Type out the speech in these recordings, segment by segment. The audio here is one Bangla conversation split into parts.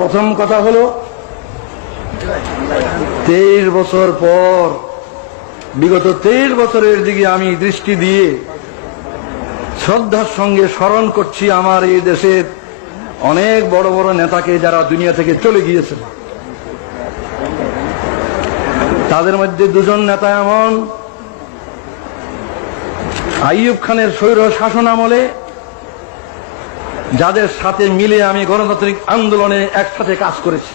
প্রথম কথা হলো, তেইশ বছর পর, বিগত তেইশ বছরের দিকে আমি দৃষ্টি দিয়ে শ্রদ্ধার সঙ্গে স্মরণ করছি আমার এই দেশের অনেক বড় বড় নেতাকে যারা দুনিয়া থেকে চলে গিয়েছে তাদের মধ্যে দুজন নেতা এমন, আইয়ুব খানের স্বৈর শাসন আমলে যাদের সাথে মিলে আমি গণতান্ত্রিক আন্দোলনে একসাথে কাজ করেছি।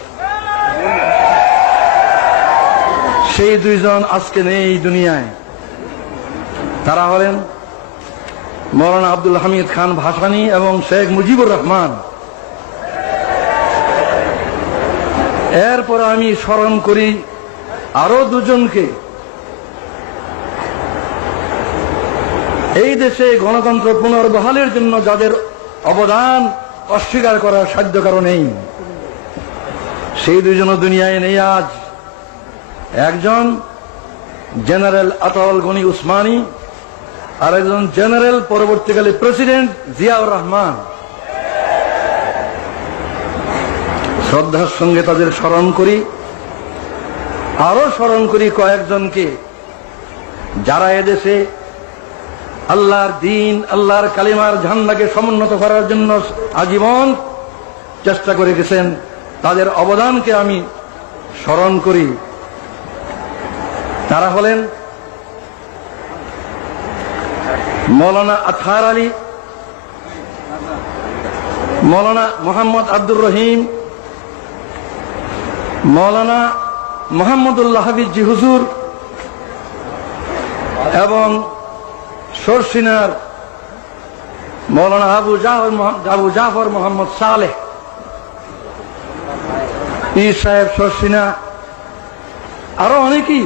সেই দুইজন আজকে নেই দুনিয়ায়। তারা হলেন মৌলানা আব্দুল হামিদ খান ভাসানি এবং শেখ মুজিবুর রহমান। এরপর আমি স্মরণ করি আরও দুজনকে। এই দেশে গণতন্ত্র পুনর্বহালের জন্য যাদের অবদান অস্বীকার করার সাধ্য কারণ নেই। সেই দুজনও দুনিয়ায় নেই আজ। একজন জেনারেল আতাউল গনি উসমানী আর একজন জেনারেল পরবর্তীকালে প্রেসিডেন্ট জিয়াউর রহমান। শ্রদ্ধার সঙ্গে তাদের স্মরণ করি আরও স্মরণ করি কয়েকজনকে, যারা এদেশে আল্লাহর দিন, আল্লাহর কালিমার ঝান্ডাকে সমুন্নত করার জন্য আজীবন চেষ্টা করে গেছেন। তাদের অবদানকে আমি স্মরণ করি। তারা হলেন মৌলানা আথার আলী, মৌলানা মোহাম্মদ আব্দুর রহিম, মৌলানা মোহাম্মদুল্লাহ হাবিজ হুজুর এবং সরসিনার মৌলানা আবু জাফর আবু জাফর মোহাম্মদ সালেহ। ই সাহেব সরসিনা আরও অনেকেই